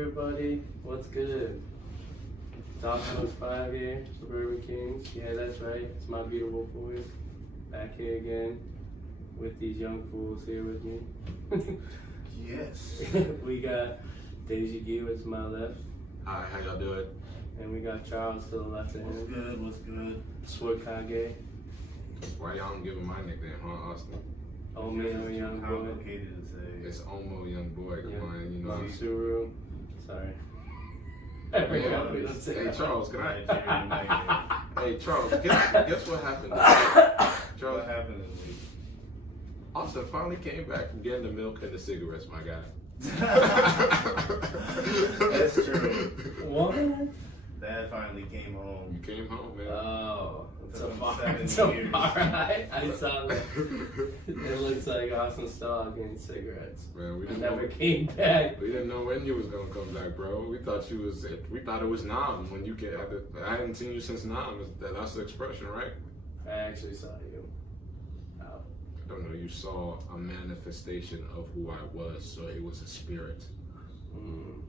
everybody? What's good? Dawson 5 here, Suburban Kings. Yeah, that's right. It's my beautiful voice. Back here again with these young fools here with me. Yes. We got Deji Giwitz to my left. Hi, how y'all doing? And we got Charles to the left of What's him. good? What's good? Swordkage. Why y'all don't give him my nickname, huh, Austin? Omeo Young Boy. Complicated to say. It's Omo Young Boy. Come Yeah. on, you know. Mansuru. Sorry. I forgot we don't say Hey, that. Charles, can I? Nigerian nightmare. Hey, Charles, guess what happened? Charles, What happened this week? Austin finally came back from getting the milk and the cigarettes, my guy. That's true. What? Dad finally came You home. came home, man. Oh, it's a Took him far, 7 it's a years. far ride. I saw that. It looks like Austin Stahl getting cigarettes. Man, we He didn't never know. came back. We didn't know when you was gonna come back, bro. We thought you was. We thought it was Nam when you came. I hadn't seen you since Nam. That's the expression, right? I actually saw you. Oh. I don't know. You saw a manifestation of who I was, so it was a spirit. Mm.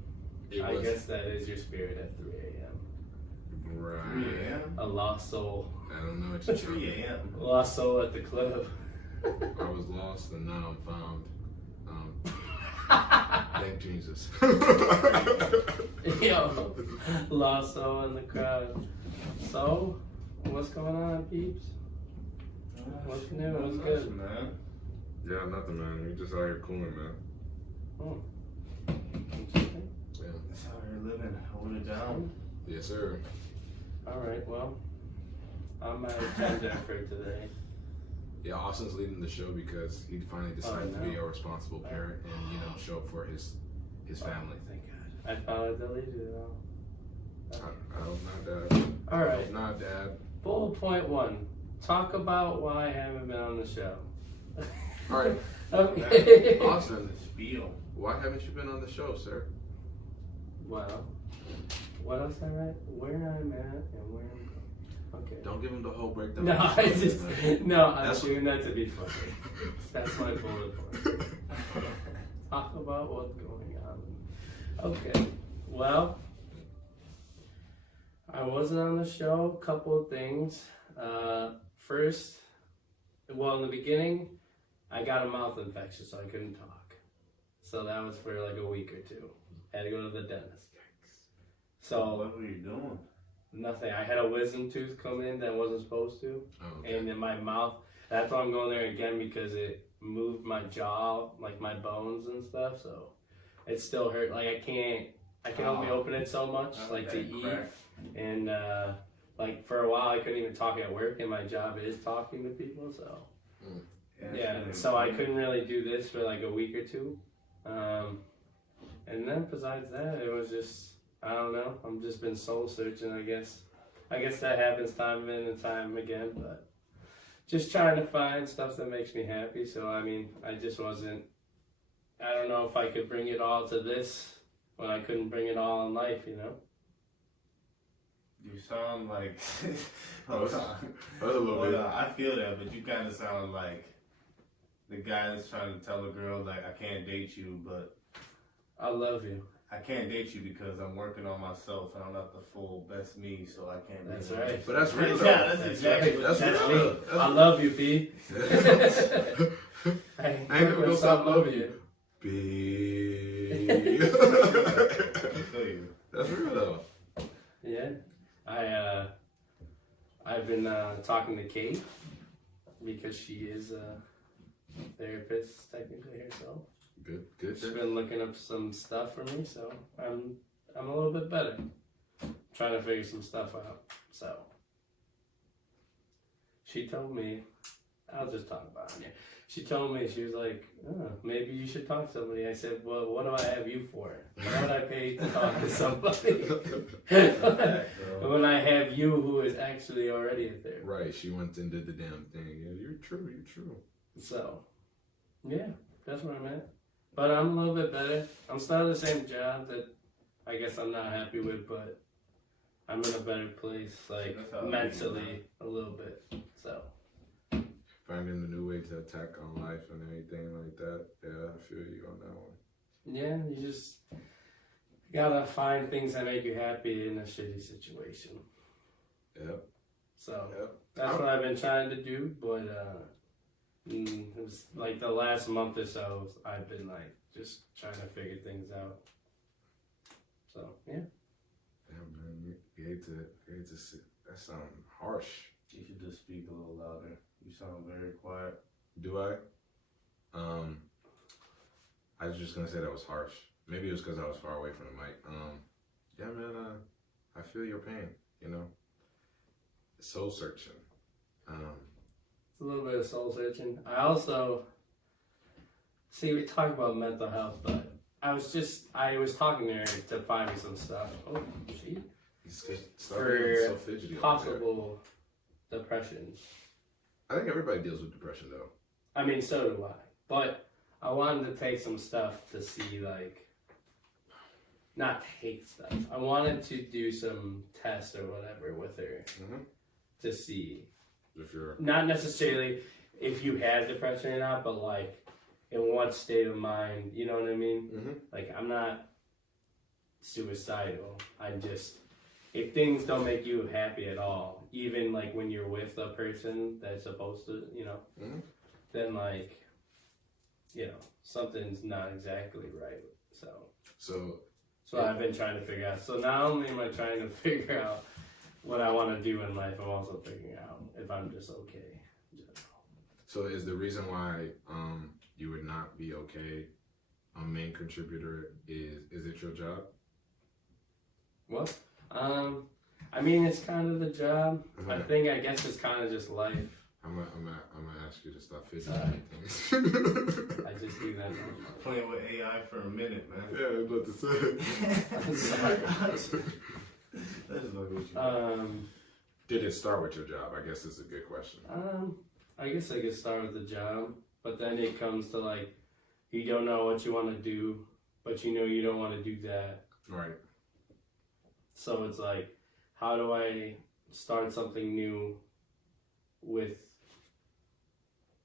It I was guess that is your spirit at 3 a.m. right. 3 a.m.? A lost soul. I don't know what you're 3 a.m. Lost soul at the club. I was lost and now I'm found. Thank Jesus. Yo, lost soul in the crowd. So, what's going on, peeps? What's new? What's good? Man. Yeah, nothing, man. We just out here cooling, man. Oh. Interesting. Yeah. That's how we're living. Hold it down. Yes, sir. All right, well, I'm my agenda for today. Yeah, Austin's leading the show because he finally decided to be a responsible parent and show up for his family. Thank God. I thought I deleted it all. I hope not, Dad. All I right. hope not, Dad. Bullet point 1. Talk about why I haven't been on the show. All right. Okay. Austin, Spiel. why haven't you been on the show, sir? Well, what else I write? Where I'm at and where I'm going. Okay. Don't give him the whole breakdown. No, I just I'm That's doing that to be funny. That's my bullet point. Talk about what's going on. Okay. Well, I wasn't on the show. Couple of things. First, well, in the beginning, I got a mouth infection, so I couldn't talk. So that was for like a week or 2. Had to go to the dentist. So What were you doing? nothing. I had a wisdom tooth come in that wasn't supposed to. Oh, okay. And in my mouth, that's why I'm going there again, because it moved my jaw, like my bones and stuff. So it still hurt. Like I can only open it so much, like to eat. And like for a while, I couldn't even talk at work, and my job is talking to people. So yeah, so I couldn't really do this for like a week or 2. And then besides that, it was just, I don't know. I'm just been soul searching, I guess. I guess that happens time in and time again, but just trying to find stuff that makes me happy. So, I mean, I just wasn't, I don't know if I could bring it all to this when I couldn't bring it all in life, You sound like. Hold on. That was a little Hold bit. on. I feel that, but you kind of sound like the guy that's trying to tell a girl, like, I can't date you, but I love you. I can't date you because I'm working on myself and I'm not the full best me, so I can't. That's really right. But that's real, though. Yeah, that's exactly. right. what- That's That's real. me. I love you, B. I ain't never gonna stop loving you. B. I feel you. That's real, though. Yeah, I've been talking to Kate because she is a therapist technically herself. Good. She's been looking up some stuff for me, so I'm a little bit better. Trying to figure some stuff out. So she told me, I'll just talk about it here. She told me, she was like, oh, maybe you should talk to somebody. I said, well, what do I have you for? Why would I pay to talk to somebody? When I have you who is actually already a therapist. Right, she went and did the damn thing. Yeah, you're true. So, yeah, that's where I'm at. But I'm a little bit better. I'm still at the same job that I guess I'm not happy with, but I'm in a better place, like That's how I mentally a little bit. So, Finding the new way to attack on life and everything like that. Yeah, I feel you on that one. yeah, you just, You gotta find things that make you happy in a shitty situation. Yep. So Yep. that's what I've been trying to do, but it was like the last month or so, I've been like just trying to figure things out. So yeah. Yeah, man, you hate to see. That sounds harsh. You should just speak a little louder. You sound very quiet. Do I? I was just gonna say that was harsh. Maybe it was because I was far away from the mic. Yeah, man. I feel your pain. You know, soul searching. It's a little bit of soul searching. I also see we talk about mental health, but I was talking to her to find me some stuff. Oh, she He's for so fidgety. over there. possible depression. I think everybody deals with depression though. I mean, so do I. But I wanted to take some stuff to see, like, not take stuff. I wanted to do some tests or whatever with her Mm-hmm. to see, If you're not necessarily if you had depression or not, but like in what state of mind, you know what I mean? Mm-hmm. Like, I'm not suicidal. I'm just, if things don't make you happy at all, even like when you're with a person that's supposed to, you know, Mhm. then like, you know, something's not exactly right. So I've been trying to figure out. So not only am I trying to figure out what I want to do in life, I'm also figuring out if I'm just okay. So is the reason why you would not be okay a main contributor is it your job? What? I mean, it's kind of the job. Mhm. I guess it's kind of just life. I'm gonna ask you to stop fidgeting Sorry. things. I just do that. Playing with AI for a minute, man. Yeah, I was about to say. I'm sorry. That's just what you Did it start with your job? I guess is a good question. I guess I could start with the job, but then it comes to like, you don't know what you want to do, but you know you don't want to do that. Right. So it's like, how do I start something new with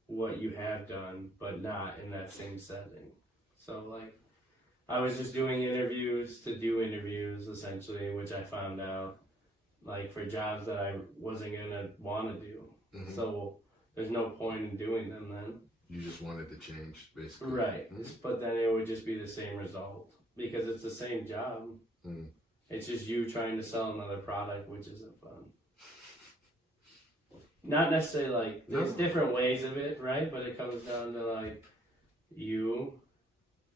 what you have done, but not in that same setting? So like, I was just doing interviews to do interviews essentially, which I found out like for jobs that I wasn't gonna want to do. Mhm. So there's no point in doing them then. You just wanted to change, basically. Right. Mhm. But then it would just be the same result because it's the same job. Mm. It's just you trying to sell another product, which isn't fun. Not necessarily like, there's No. different ways of it, right? But it comes down to like, you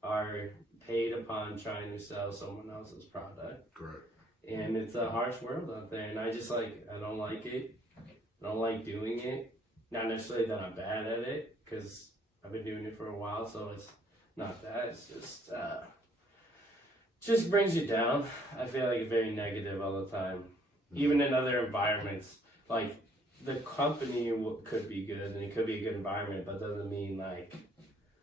are paid upon trying to sell someone else's product. Correct. And it's a harsh world out there. And I don't like it. I don't like doing it. Not necessarily that I'm bad at it, because I've been doing it for a while, so it's not that. It's just brings you down. I feel like very negative all the time. Even in other environments, like the company could be good and it could be a good environment, but doesn't mean like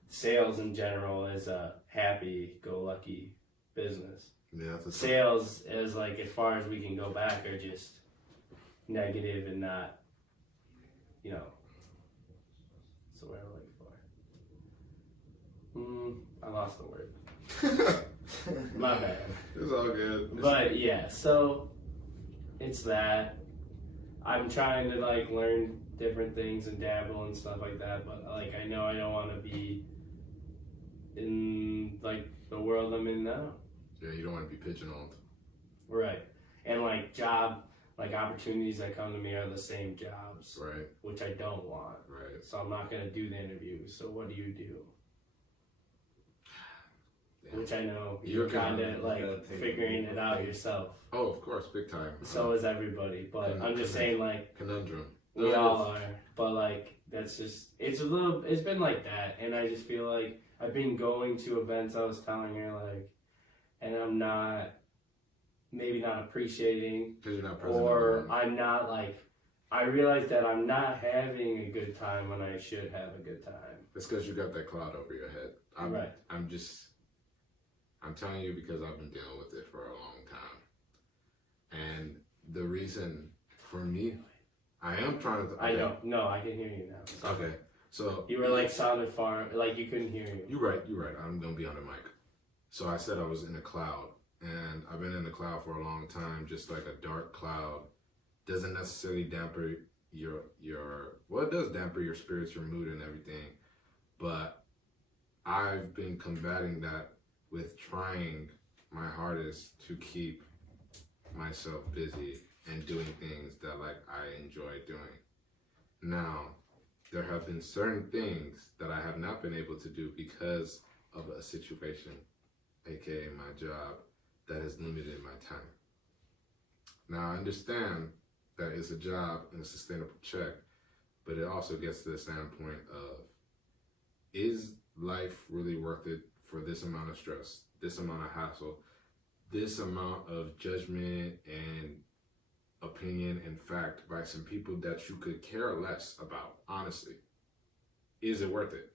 sales in general is a happy-go-lucky business. Yeah, that's a Sales is like, as far as we can go back, are just negative and not, you know. What's the word I'm looking for? I lost the word. My bad. It's all good. But yeah, so it's that. I'm trying to like learn different things and dabble and stuff like that, but like I know I don't want to be in like the world I'm in now. Yeah, you don't want to be pigeonholed. Right. And like opportunities that come to me are the same jobs, Right. which I don't want. Right. So I'm not gonna do the interviews. So what do you do? Yeah. Which I know You're you're kind gonna- of like you gotta take figuring it it out yourself. Oh, of course, big time. So is everybody. But I'm just saying, like, Conundrum. we all are. But like, that's just, it's been like that. And I just feel like I've been going to events, I was telling her, like, and I'm maybe not appreciating, Because you're not present. in the or room. I'm not like, I realize that I'm not having a good time when I should have a good time. It's because you got that cloud over your head. Right. I'm telling you because I've been dealing with it for a long time. And the reason for me, I am trying to. I don't. No, I can hear you now. Okay. So. You were like sounded far, like you couldn't hear you. You're right. I'm going to be on the mic. So I said I was in a cloud. and I've been in the cloud for a long time. Just like a dark cloud doesn't necessarily damper well, it does damper your spirits, your mood, and everything. But I've been combating that with trying my hardest to keep myself busy and doing things that like I enjoy doing. Now, there have been certain things that I have not been able to do because of a situation, aka my job, that has limited my time. Now, I understand that it's a job and a sustainable check, but it also gets to the standpoint of, is life really worth it for this amount of stress, this amount of hassle, this amount of judgment and opinion and fact by some people that you could care less about, honestly? Is it worth it?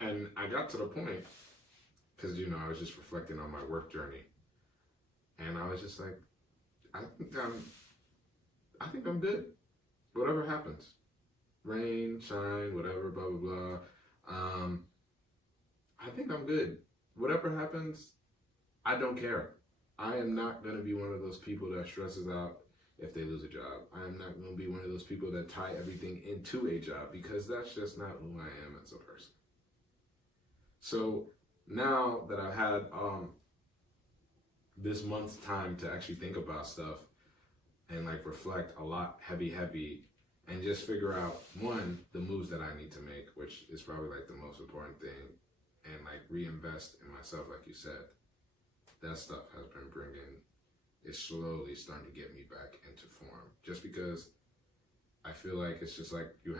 And I got to the point, because, I was just reflecting on my work journey, and I was just like, I think I'm good. Whatever happens, rain, shine, whatever, blah, blah, blah. I think I'm good. Whatever happens, I don't care. I am not going to be one of those people that stresses out if they lose a job. I am not going to be one of those people that tie everything into a job, because that's just not who I am as a person. So now that I've had this month's time to actually think about stuff and like reflect a lot heavy, and just figure out, one, the moves that I need to make, which is probably like the most important thing, and like reinvest in myself, like you said. That stuff has been it's slowly starting to get me back into form. Just because I feel like it's just like you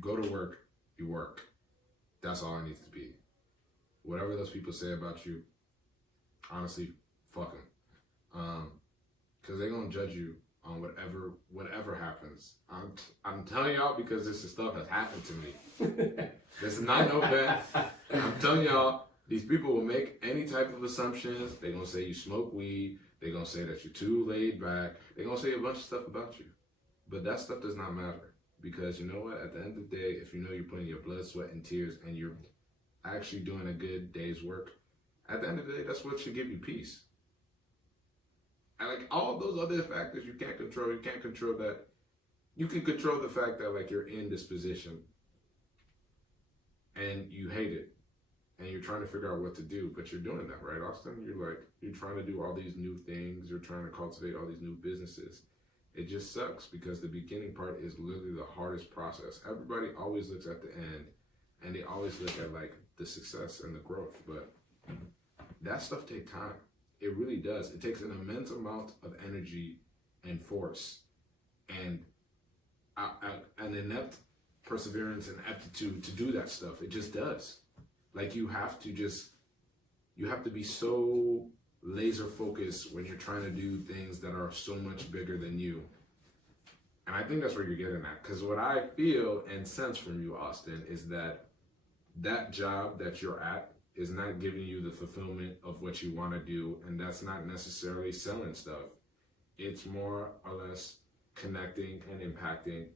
go to work, you work. That's all it needs to be. Whatever those people say about you, honestly, fuck them. Because they're going to judge you on whatever happens. I'm telling y'all, because this stuff has happened to me. This is not no bet. I'm telling y'all, these people will make any type of assumptions. They're going to say you smoke weed. They're going to say that you're too laid back. They're going to say a bunch of stuff about you. But that stuff does not matter. Because you know what? At the end of the day, if you know you're putting your blood, sweat, and tears, and you're actually doing a good day's work, at the end of the day, that's what should give you peace. And like all those other factors you can't control. You can't control that. You can control the fact that like you're in this position and you hate it and you're trying to figure out what to do, but you're doing that, right, Austin? You're trying to do all these new things. You're trying to cultivate all these new businesses. It just sucks because the beginning part is literally the hardest process. Everybody always looks at the end and they always look at like the success and the growth, but that stuff takes time. It really does. It takes an immense amount of energy and force and an inept perseverance and aptitude to do that stuff. It just does. Like you have to be so laser focused when you're trying to do things that are so much bigger than you. And I think that's where you're getting at. Because what I feel and sense from you, Austin, is that job that you're at is not giving you the fulfillment of what you want to do, and that's not necessarily selling stuff. It's more or less connecting and impacting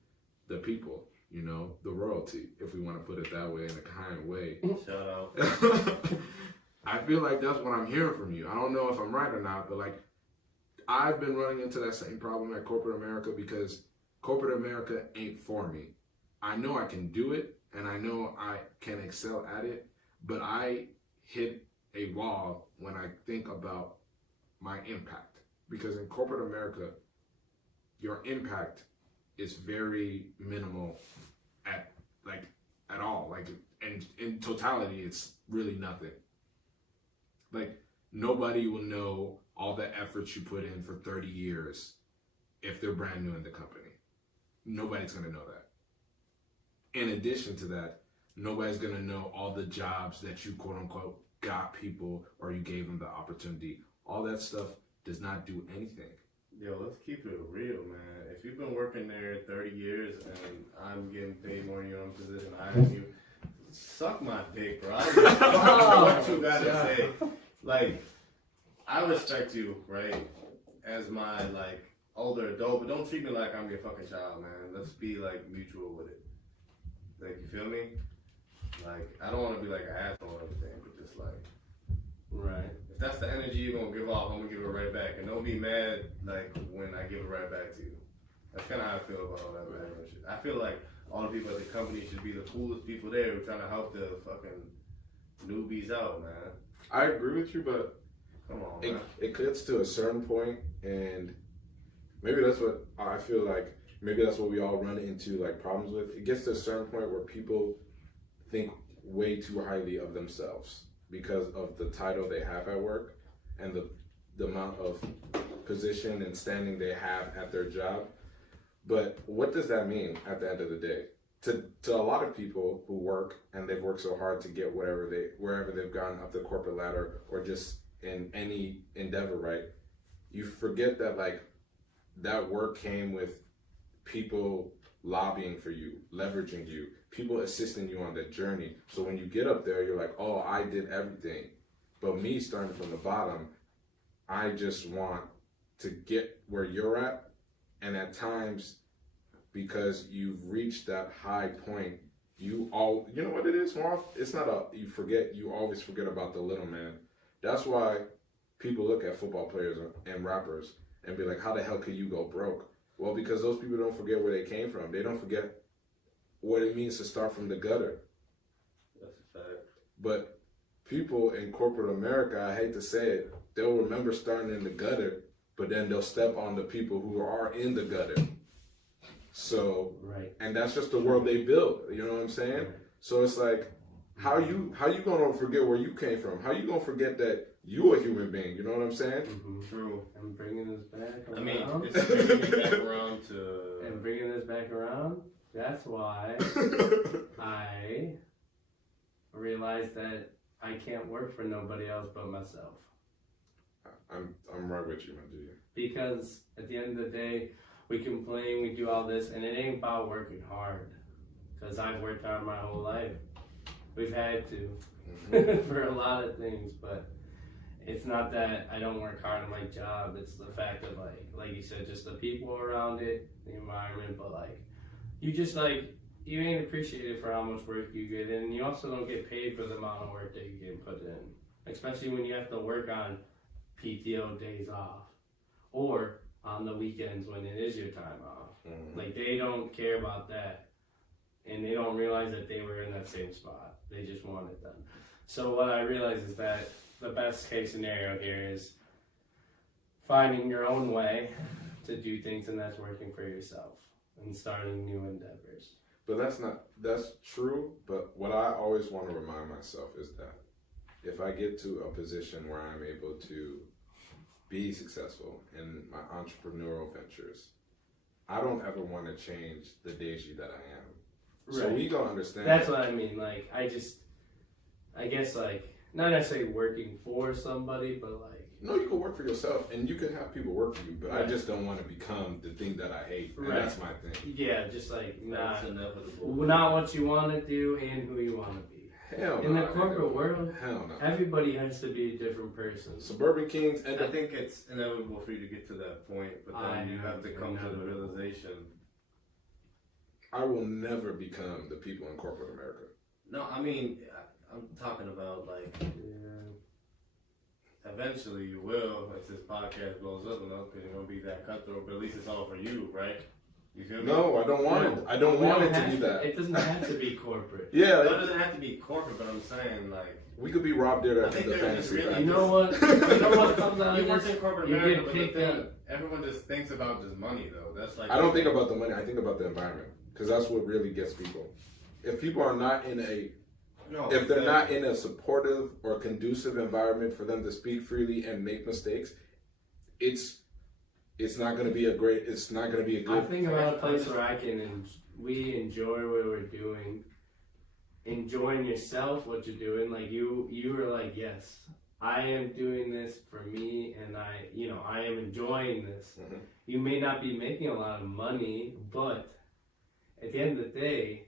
the people, the royalty, if we want to put it that way, in a kind way. Shout out. I feel like that's what I'm hearing from you. I don't know if I'm right or not, but like I've been running into that same problem at corporate America because corporate America ain't for me. I know I can do it and I know I can excel at it, but I hit a wall when I think about my impact. Because in corporate America, your impact is very minimal at all. Like, and in totality, it's really nothing. Like, nobody will know all the efforts you put in for 30 years if they're brand new in the company. Nobody's going to know that. In addition to that, nobody's going to know all the jobs that you, quote unquote, got people or you gave them the opportunity. All that stuff does not do anything. Yo, let's keep it real, man. If you've been working there 30 years and I'm getting paid more than you in position I have you, suck my dick, bro. I don't know what you gotta say. Like, I respect you, right, as my, like, older adult, but don't treat me like I'm your fucking child, man. Let's be, like, mutual with it. Like, you feel me? Like, I don't want to be, like, an asshole or anything, but just, like, Right. If that's the energy you're gonna give off, I'm gonna give it right back, and don't be mad like when I give it right back to you. That's kind of how I feel about all that management shit. I feel like all the people at the company should be the coolest people there who trying to help the fucking newbies out, man. I agree with you, but Come on, man. it gets to a certain point, and maybe that's what I feel like. Maybe that's what we all run into like problems with. It gets to a certain point where people think way too highly of themselves because of the title they have at work and the amount of position and standing they have at their job. But what does that mean at the end of the day? To a lot of people who work and they've worked so hard to get wherever they've gone up the corporate ladder or just in any endeavor, right? You forget that like that work came with people lobbying for you, leveraging you, people assisting you on that journey. So when you get up there, you're like, oh, I did everything. But me starting from the bottom, I just want to get where you're at. And at times, because you've reached that high point, you know what it is, Marv? It's not you always forget about the little man. That's why people look at football players and rappers and be like, how the hell could you go broke? Well, because those people don't forget where they came from. They don't forget what it means to start from the gutter. That's a fact. But people in corporate America, I hate to say it, they'll remember starting in the gutter, but then they'll step on the people who are in the gutter. So, Right. and that's just the world they build. You know what I'm saying? Right. So it's like, how you gonna forget where you came from? How you gonna forget that you a human being? You know what I'm saying? Mm-hmm. True. I'm bringing this back around. I mean, it's bringing it back around to. And bringing this back around, that's why I realized that I can't work for nobody else but myself. I'm right with you, my G. Because at the end of the day, we complain, we do all this, and it ain't about working hard. Because I've worked hard my whole life. We've had to for a lot of things, but it's not that I don't work hard on my job. It's the fact that, like you said, just the people around it, the environment, but like, you just like, you ain't appreciated for how much work you get in, and you also don't get paid for the amount of work that you get put in. Especially when you have to work on PTO days off, or on the weekends when it is your time off. Mm-hmm. Like, they don't care about that, and they don't realize that they were in that same spot. They just want it done. So what I realize is that the best case scenario here is finding your own way to do things, and that's working for yourself and starting new endeavors. But that's true, but what I always want to remind myself is that if I get to a position where I'm able to be successful in my entrepreneurial ventures, I don't ever want to change the Deji that I am. So Right. we gonna understand. That's what I mean. Like, I guess, like, not necessarily working for somebody, but like, No, you can work for yourself, and you can have people work for you, but I Right. just don't want to become the thing that I hate. And Right. that's my thing. yeah, just like That's not inevitable. what you want to do and who you want to be. Hell In no. the corporate world, Hell no. everybody has to be a different person. Suburban Kings end I up. think it's inevitable for you to get to that point, but then you have to come to the Inevitable. realization. I will never become the people in corporate America. No, I mean, I'm talking about like Yeah. eventually you will if this podcast blows up enough because you're gonna be that cutthroat. But at least it's all for you, right? You feel me? No, I don't want it. I don't We want it to have be that. It doesn't have to be corporate. Yeah, It doesn't have to be corporate, but I'm saying like we could be Rob Dyrdek I in think the they're just fantasy really- You factory. know what? You know what comes out you of work this? in corporate You America, get but the picked thing, up. everyone just thinks about just money though. That's like I don't think about the money. I think about the environment because that's what really gets people. If people are not in a, no. if they're not in a supportive or conducive environment for them to speak freely and make mistakes, it's not going to be a great. It's not going to be a I good. think about a place where we enjoy what we're doing, enjoying yourself, what you're doing. Like you were like, yes, I am doing this for me, and I am enjoying this. Mhm. You may not be making a lot of money, but at the end of the day,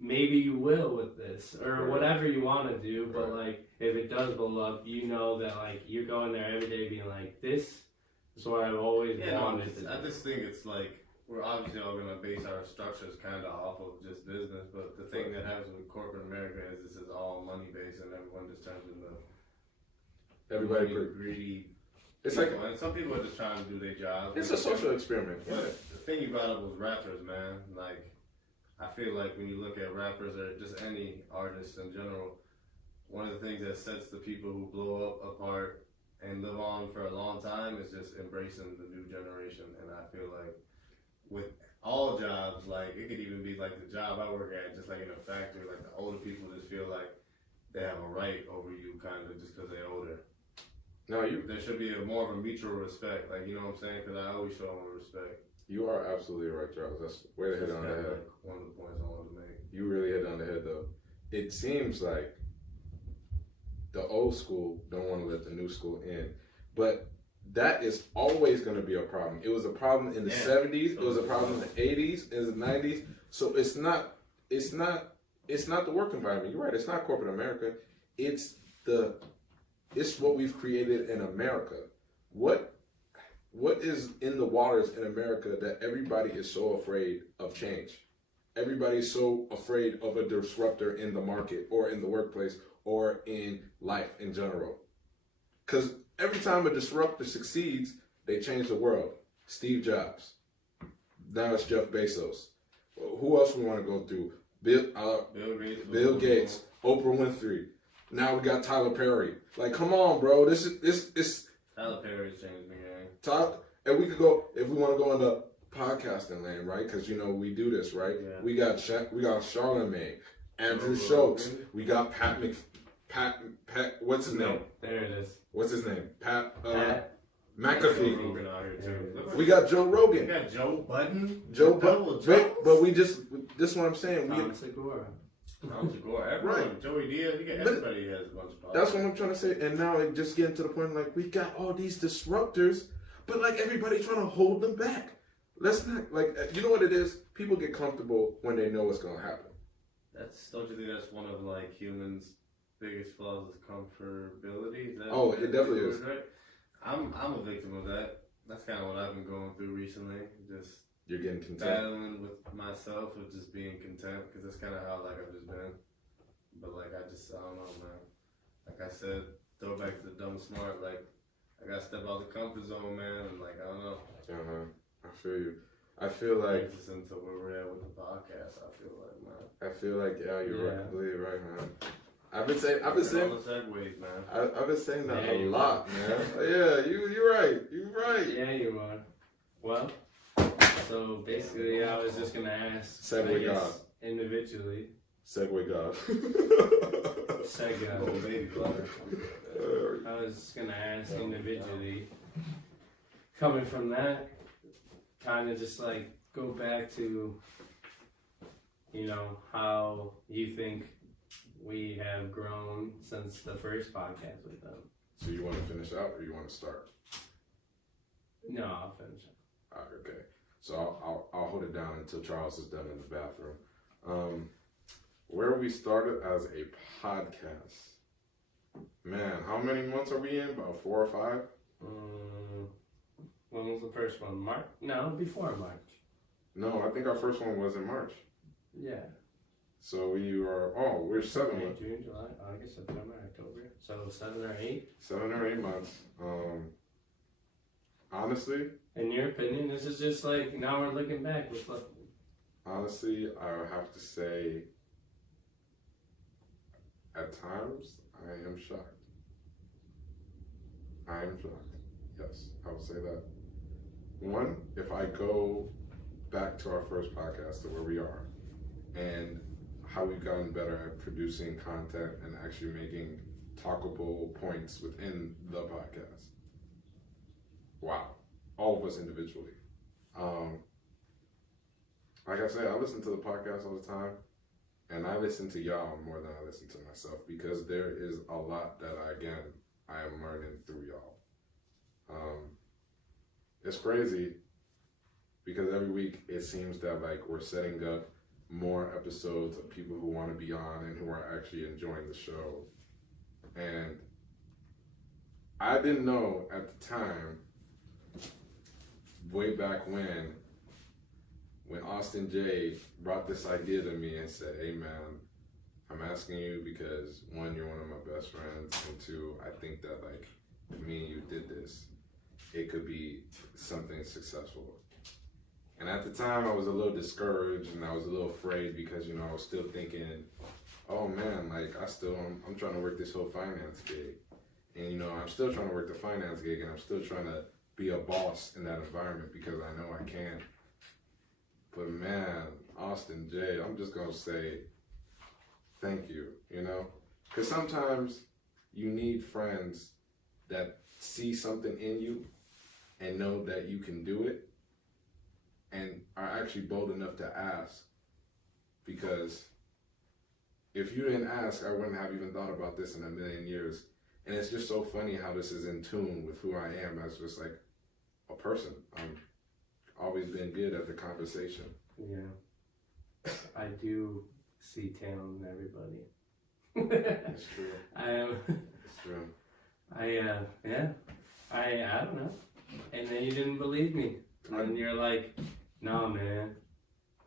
maybe you will with this or Right. whatever you want to do. But Right. like, if it does blow up, you know that like you're going there every day, being like, this is what I've always Yeah, no, wanted to do. I just think it's like we're obviously all gonna base our structures kind of off of just business, but the thing that happens with corporate America is this is all money based, and everyone just turns into Everybody, greedy. it's people. like And some people are just trying to do their job. it's a social experiment. Yeah. But the thing you brought up was rappers, man. Like, I feel like when you look at rappers or just any artists in general, one of the things that sets the people who blow up apart and live on for a long time is just embracing the new generation. And I feel like with all jobs, like it could even be like the job I work at, just like in a factory, like the older people just feel like they have a right over you, kind of just because they're older. No, There should be more of a mutual respect, like, you know what I'm saying? Because I always show them respect. you are absolutely right, Charles. That's way to hit That's on the kinda head. like one of the points I wanted to make. You really hit on the head, though. It seems like the old school don't want to let the new school in, but that is always going to be a problem. It was a problem in the 70s. It was a problem in the 80s, in the 90s. So it's not the work environment. You're right. It's not corporate America. It's what we've created in America. What is in the waters in America that everybody is so afraid of change? Everybody's so afraid of a disruptor in the market or in the workplace or in life in general. Because every time a disruptor succeeds, they change the world. Steve Jobs. Now it's Jeff Bezos. Who else we want to go through? Bill Gates, Oprah Winfrey. Now we got Tyler Perry. Like, come on, bro. This Tyler Perry's changed the game. And we could go, if we want to go into podcasting land, right? Because we do this, right? Yeah. We got Charlamagne, Andrew Joe Schultz. Rogan. We got Pat. What's his name? There it is. What's his name? Pat Pat McAfee. Joe Rogan out here too. We got Joe We Rogan. got Joe Budden. Joe Double Budden. Jones. But this is what I'm saying. Tom Segura. Tom Segura. Everyone. Right. Joey Diaz. You got everybody has a bunch of That's what I'm trying to say. And now it just getting to the point like we got all these disruptors, but like everybody trying to hold them back. Let's not you know what it is? People get comfortable when they know what's gonna happen. Don't you think that's one of like humans' biggest flaws is comfortability? It definitely is. Right? I'm a victim of that. That's kind of what I've been going through recently. Just You're getting content. battling with myself of just being content because that's kind of how like I've just been. But like I don't know, man. Like I said, throw back to the dumb smart. Like I gotta step out the comfort zone, man. And like I don't know. I feel you. I feel like Brings us into where we're at with the podcast. I feel like, man. yeah, you're Yeah. right. Completely right, man. I've been saying All the segues, man. I've been saying that Yeah, a you lot, man. Yeah, you're right. You're right. Yeah, you are. Well, so basically, I was just gonna ask. Segue I guess, God. Individually. Segway God. Oh, Sega. baby brother. I was gonna ask individually. Coming from that, kind of just like go back to, how you think we have grown since the first podcast with them. So you want to finish out or you want to start? No, I'll finish it. Okay. So I'll hold it down until Charles is done in the bathroom. Where we started as a podcast. Man, how many months are we in? About 4 or 5? When was the first one? March? No, before March. No, I think our first one was in March. Yeah. So we're 7 May, months. June, July, August, September, October. So 7 or 8. 7 or 8 months. Honestly, In your opinion, this is just like now we're looking back. honestly, I would have to say at times I am shocked. I am shocked. Yes, I would say that. One, if I go back to our first podcast to where we are and how we've gotten better at producing content and actually making talkable points within the podcast. Wow. All of us individually. Like I said, I listen to the podcast all the time, and I listen to y'all more than I listen to myself because there is a lot that I am learning through y'all. It's crazy because every week it seems that like we're setting up more episodes of people who want to be on and who are actually enjoying the show. And I didn't know at the time, way back when Austin J brought this idea to me and said, hey man, I'm asking you because one, you're one of my best friends, and two, I think that like if me and you did this, it could be something successful. And at the time, I was a little discouraged and I was a little afraid because I was still thinking, oh man, like I'm trying to work this whole finance gig, and I'm still trying to work the finance gig, and I'm still trying to be a boss in that environment because I know I can. But man, Austin J, I'm just gonna say thank you, because sometimes you need friends that see something in you and know that you can do it and are actually bold enough to ask. Because if you didn't ask, I wouldn't have even thought about this in a million years. And it's just so funny how this is in tune with who I am as just like a person. I'm always been good at the conversation. Yeah. I do see talent in everybody. It's true. I am. It's true. I don't know. And then you didn't believe me. And you're like, no, man,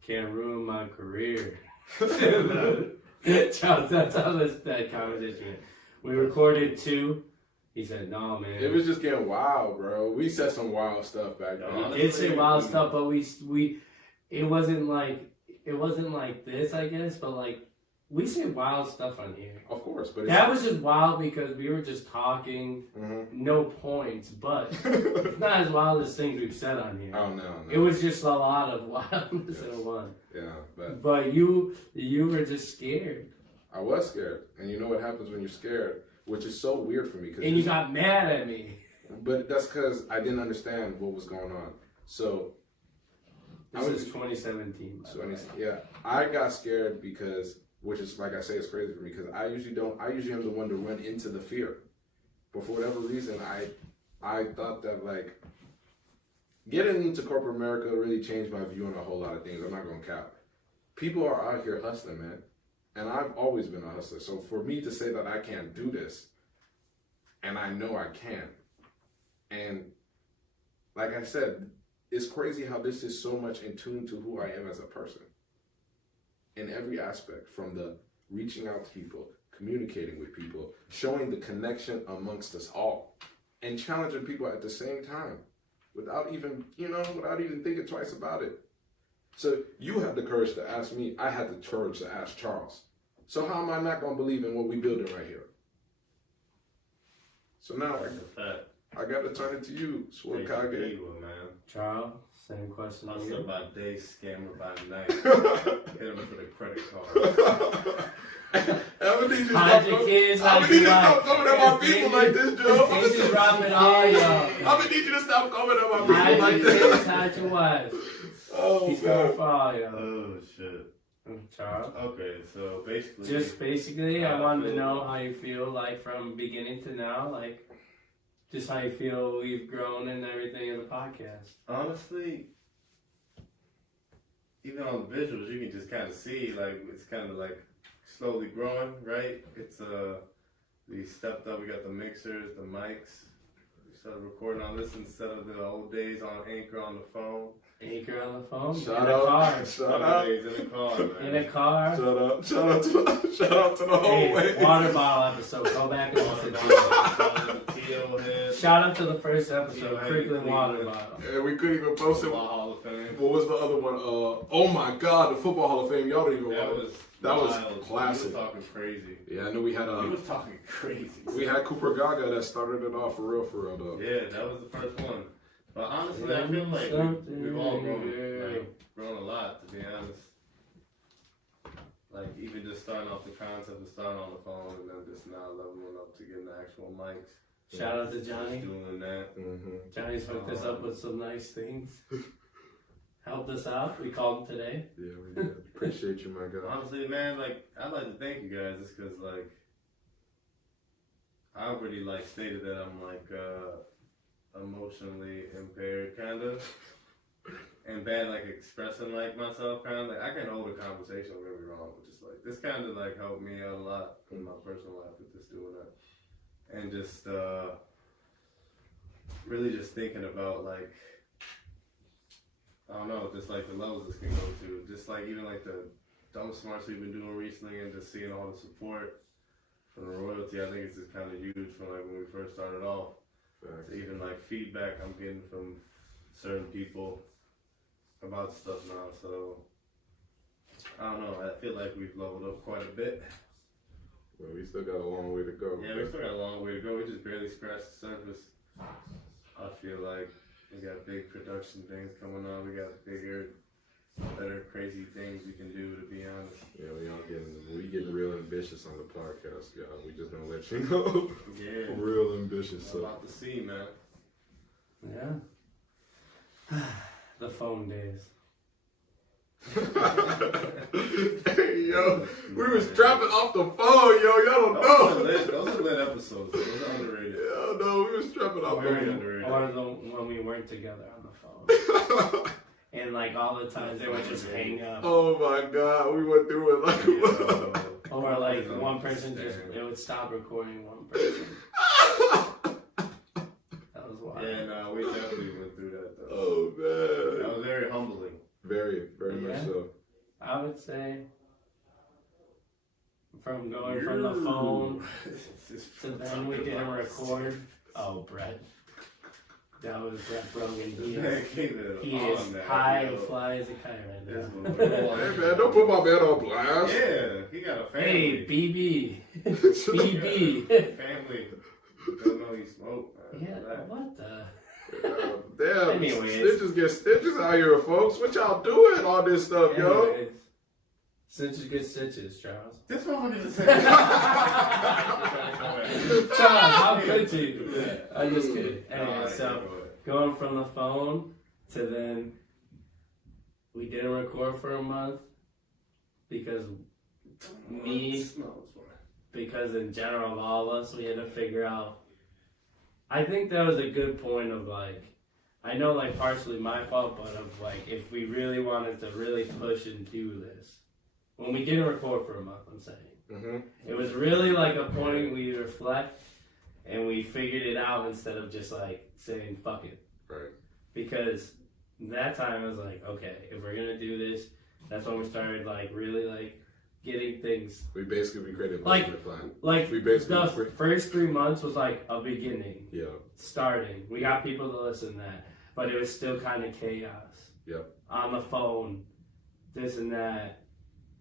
can't ruin my career. Charles, that's how that conversation went. We recorded 2. He said, no, man. It was just getting wild, bro. We said some wild stuff back then. We did say wild stuff, but it wasn't like this, I guess, but like, we say wild stuff on here. Of course, but that was just wild because we were just talking, no points, but it's not as wild as things we've said on here. Oh, no. It was just a lot of wildness in one. Yeah, but you were just scared. I was scared, and you know what happens when you're scared, which is so weird for me. And you got mad at me. But that's because I didn't understand what was going on. So this is 2017. I got scared because, which is like I say, it's crazy for me because I usually am the one to run into the fear. But for whatever reason, I thought that like getting into corporate America really changed my view on a whole lot of things. I'm not gonna cap. People are out here hustling, man. And I've always been a hustler. So for me to say that I can't do this, and I know I can, and like I said, it's crazy how this is so much in tune to who I am as a person. In every aspect, from the reaching out to people, communicating with people, showing the connection amongst us all, and challenging people at the same time, without even thinking twice about it. So you had the courage to ask me, I had the courage to ask Charles. So how am I not going to believe in what we building right here? So now I got to turn it to you, Swakage. Man. Charles, same question. Hustler by day, scammer by night. Hit him for the credit card. I'm gonna need you to Hide your kids I'm gonna need you to stop coming at my people like this, Joe. This is robbing all y'all. I'm gonna need you to stop coming at my people Hide like your kids, this. hide your wives. Oh, He's coming man. for all y'all. Oh shit. Charles. Okay, so basically, I wanted to know how you feel like from beginning to now, like just how you feel we've grown and everything as a podcast. honestly, even on the visuals, you can just kind of see like it's kind of like slowly growing, right? It's we stepped up. We got the mixers, the mics. We started recording on this instead of the old days on Anchor on the phone. Anchor on the phone. Shout in a car. out. Shout out. Days in the car, man. In a car. Shout out to the whole Hey, way. water bottle episode. Go back and listen to it. Shout out to the first episode, Crickling Water Bottle. And we couldn't even post it. Football Hall of Fame. What was the other one? Oh my God, the Football Hall of Fame. Y'all don't even want it. That was wild. classic. We was talking crazy. Yeah, I knew we had We was talking crazy. we had Cooper Gaga that started it off for real though. Yeah, that was the first one. But honestly, I feel like we've all grown a lot, to be honest. Like, even just starting off the concept of starting on the phone and then just now leveling up to getting the actual mics. Shout out to Johnny. Just doing that. Mm-hmm. Johnny's hooked us up with some nice things. Helped us out. We called him today. Yeah, we did. Appreciate you, my guy. Honestly, man, like, I'd like to thank you guys just because, like, I already, like, stated that I'm, like, emotionally impaired, kind of. And bad, like, expressing, like, myself, kind of. Like, I can hold a conversation, don't get me wrong, but just, like, this kind of, like, helped me out a lot in my personal life with just doing that. And just, really just thinking about, like, I don't know, just, like, the levels this can go to. Just, like, even, like, the dumb smarts we've been doing recently, and just seeing all the support from the royalty, I think it's just kind of huge from like when we first started off. Facts. To even like feedback I'm getting from certain people about stuff now. So I don't know. I feel like we've leveled up quite a bit. Well, we still got a long way to go. Yeah, we still got a long way to go. We just barely scratched the surface. I feel like we got big production things coming on. We got bigger, better, crazy things we can do. To be honest. Yeah, we getting real ambitious on the podcast, y'all. We just gonna let you know. Yeah. Real ambitious. I'm about to see, man. Yeah. The phone days. Hey, yo, we was trapping off the phone, yo. Y'all don't know. Those are lit episodes. Those are underrated. Yo, no, we was trapping off the Very phone. underrated. Or when we weren't together on the phone. And like all the times they would just hang up. Oh my God, we went through it like. Or like one person just, it would stop recording one person. That was wild. Yeah, no, we definitely went through that though. Oh man. That was very humbling. Very, very much so. I would say from going from the phone to then we didn't record. Oh, Brett. That was Brett Brogan. He is high and fly as a kite right now. Hey man, don't put my man on blast. Yeah, he got a family. Hey, BB. BB. Family. Don't know he smoked. Yeah, what the? Damn, Anyways. stitches get stitches out here, folks. What y'all doing all this stuff, yo? Anyways, Stitches get stitches, Charles. This motherfucker just said. Charles, how could you? I'm just kidding. Anyway, Alright, so go going from the phone to then we didn't record for a month because because in general, all of us, we had to figure out. I think that was a good point of like, I know like partially my fault, but of like, if we really wanted to really push and do this, when we didn't record for a month, I'm saying, Mm-hmm. it was really like a point we reflect and we figured it out instead of just like saying, fuck it. Right. Because that time I was like, okay, if we're gonna do this, that's when we started like really like getting things. We created a Like- business plan. Like We basically the first 3 months was like a beginning, Yeah. starting. We got people to listen to that, but it was still kind of chaos. Yep. On the phone, this and that.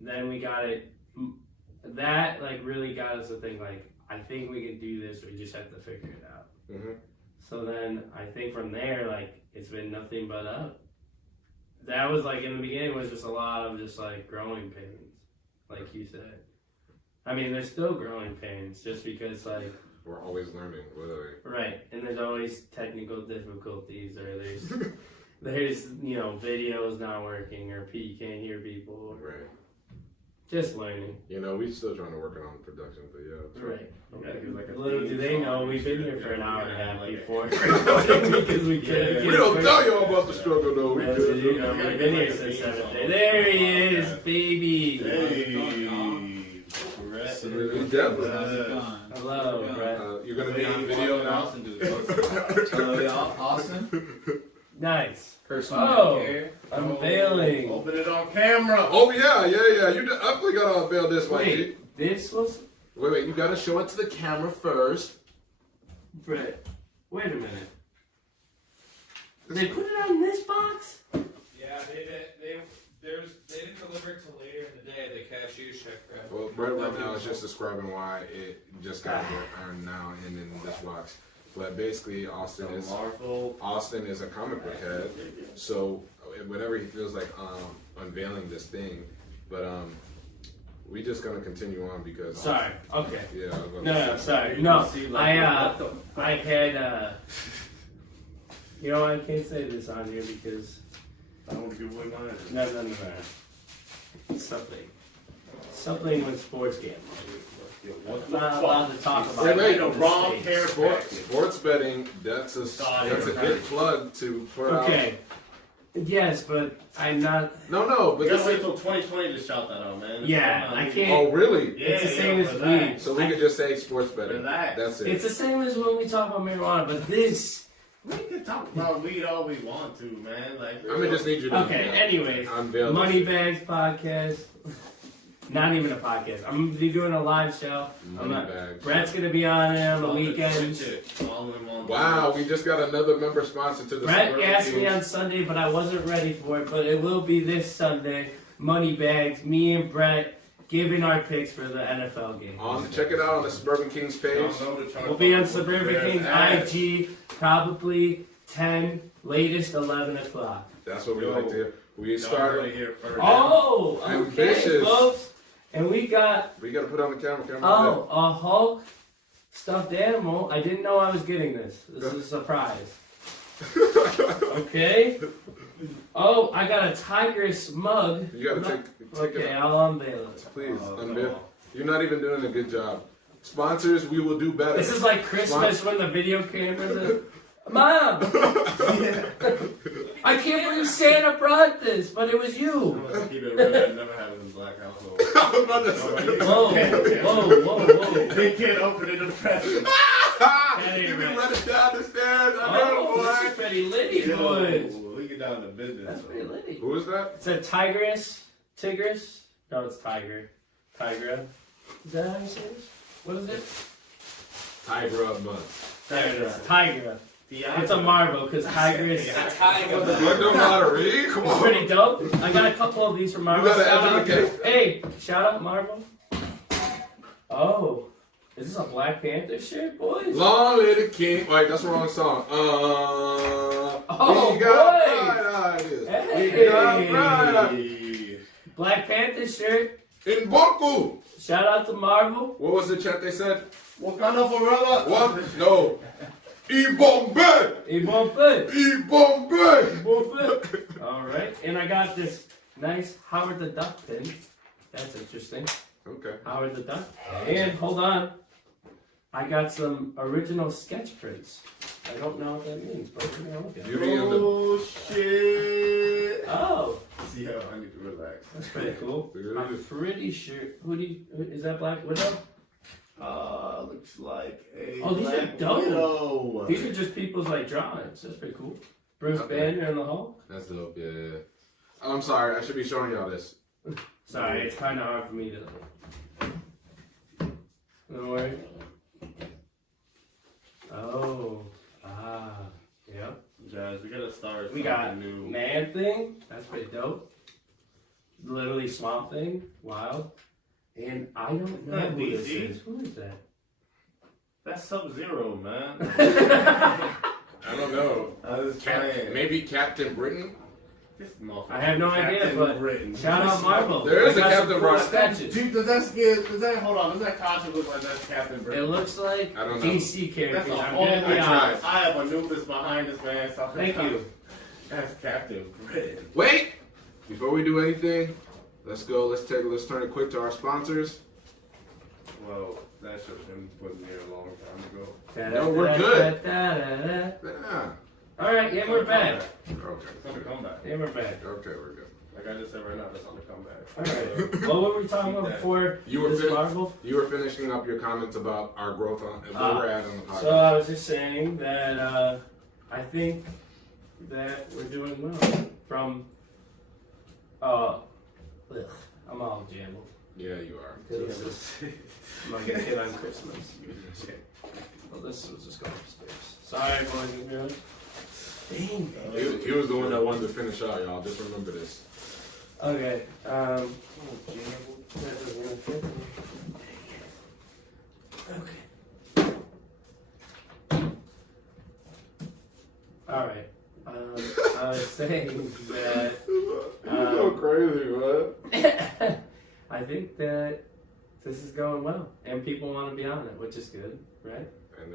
Then we got it. That like really got us to think like, I think we can do this. We just have to figure it out. Mm-hmm. So then I think from there, like it's been nothing but up. That was like in the beginning was just a lot of just like growing pains, like you said. I mean, there's still growing pains just because like. We're always learning, literally. Right, and there's always technical difficulties, or there's you know videos not working, or you can't hear people, or Right. just learning. You know, we still trying to work on production, but yeah. Right. Like Little do they know we've been here for an hour and a half before because we couldn't. We don't tell y'all about the struggle though. We Yes, good. you know, we've been here since 7:30. There he is, baby. We definitely. How's it going? Hello, Brett. You're gonna be on video now. Hello, y'all. Austin. Nice. Person Oh. here. Unveiling. Open it on camera. Oh yeah. You definitely gotta unveil this one. G. Wait, this was Wait. You gotta show it to the camera first. Brett. Wait a minute. They put it on this box? Yeah, they didn't deliver it till later in the day. The cashier's check, right? Well, Brett right now is just describing why it just got here now and in this box. But basically, Austin is a comic book head, so whenever he feels like unveiling this thing, but we just gonna continue on because. Sorry. Okay. Yeah. I was gonna No, say. sorry. No, See, like, I had you know, I can't say this on here because I don't want to give away mine. no, something with sports gambling. What I'm not allowed to talk about Wait, it. the in the wrong States. pair. Sports betting. That's a good plug to put out. Okay. Yes, but I'm not. No, but We gotta this wait is. till 2020 to shout that out, man. Yeah, I can't. Oh really? Yeah, It's the same as relax. weed. So we could just say sports betting. Relax. That's it. It's the same as when we talk about marijuana, but this. We can talk about weed all we want to, man. Like, I'm gonna just need you to. Okay. Anyways, unveil this. Moneybags podcast. Not even a podcast. I'm gonna be doing a live show. I'm not. Moneybags. Brett's gonna be on it on the weekends. Follow him on Wow, we just got another member sponsor to the Brett Suburban asked me Kings. on Sunday, but I wasn't ready for it. But it will be this Sunday. Moneybags. Me and Brett giving our picks for the NFL game. Check it out on the Suburban Kings page. We'll be on Suburban Kings IG probably 10, latest 11 o'clock. That's what we like to hear. We started. here first. Oh, okay, Ambitious. folks. And we got We gotta put on the camera. a Hulk stuffed animal. I didn't know I was getting this. This is a surprise. Okay. Oh, I got a Tigress mug. You gotta take Okay, it. I'll unveil it. Please, Oh, unveil. You're not even doing a good job. Sponsors, we will do better. This is like Christmas when the video cameras are. Mom! I can't believe Santa brought this, but it was you. Keep it real. I never had it in black household. I was about to say. Whoa. They can't open it in the press. You ain't can right. run it down the stairs. I Oh, know, this is boy. pretty litty, boys. We get down to business. That's pretty litty. Who is that? It's a Tigris? No, it's Tigra. Is that how you say this? What is it? Tiger of Month. There it is. Tigra. It's a Marvel because Tigris. A tiger. You don't know how to read? Come It's on. pretty dope. I got a couple of these from Marvel. You gotta Shout out- educate. Hey, shout out Marvel. Oh, is this a Black Panther shirt, boys? Long Live the King. Wait, that's the wrong song. Oh, we got boy. bright eyes. Hey. We got bright eyes. Black Panther shirt. In Boku. Shout out to Marvel. What was the chat they said? Wakanda forever. What? No. Ibombe. It won't fit. Ibombe. It won't fit. All right, and I got this nice Howard the Duck pin. That's interesting. Okay. Howard the Duck. And hold on. I got some original sketch prints. I don't know what that means, but we're gonna look at it. Beauty and the. Oh shit. Oh, See how I need to relax. that's pretty cool. Look at I'm this. pretty sure. Is that Black Widow? Looks like a Oh, these are Black dope. Widow. These are just people's like drawings. That's pretty cool. Bruce Okay. Banner and the Hulk. That's dope. Yeah. I'm sorry. I should be showing y'all this. Sorry, it's kind of hard for me to. Don't worry. Oh, yeah. Guys, we gotta start We got something new. Man Thing. That's pretty dope. Literally Swamp Thing. Wild. And I don't know That who this DC? is. Who is that? That's Sub-Zero, man. I don't know. I was playing. Maybe Captain Britain. This motherfucker. I have no idea, Captain but Britain. shout out Marvel. There is I a got some Captain cool Britain. sketches. Dude, does that costume look like that's Captain It Britain? looks like I don't know. DC characters. That's a I'm whole gonna be honest. I have Anubis behind this man. So Thank you. That's Captain Britain. Wait! Before we do anything, let's go. Let's turn it quick to our sponsors. Well, that should have been put in there a long time ago. No, we're good. Da-da-da-da-da. Yeah. All right, and we're back. Okay. It's on the comeback. And we're back. Okay, we're good. Like I just said right now, that's on the comeback. All right. What were we talking about before You were this fin- Marvel? You were finishing up your comments about our growth on where we're at on the podcast. So I was just saying that I think that we're doing well from. Ugh, I'm all jambled. Yeah, you are. Because I'm gonna get hit on Christmas. Well, this was just going upstairs. Sorry, boys and girls. Dang. He was the one that wanted to finish out, y'all. Just remember this. Okay. That doesn't really fit me. Okay. All right. I was saying that so crazy, man. I think that this is going well, and people want to be on it, which is good, right?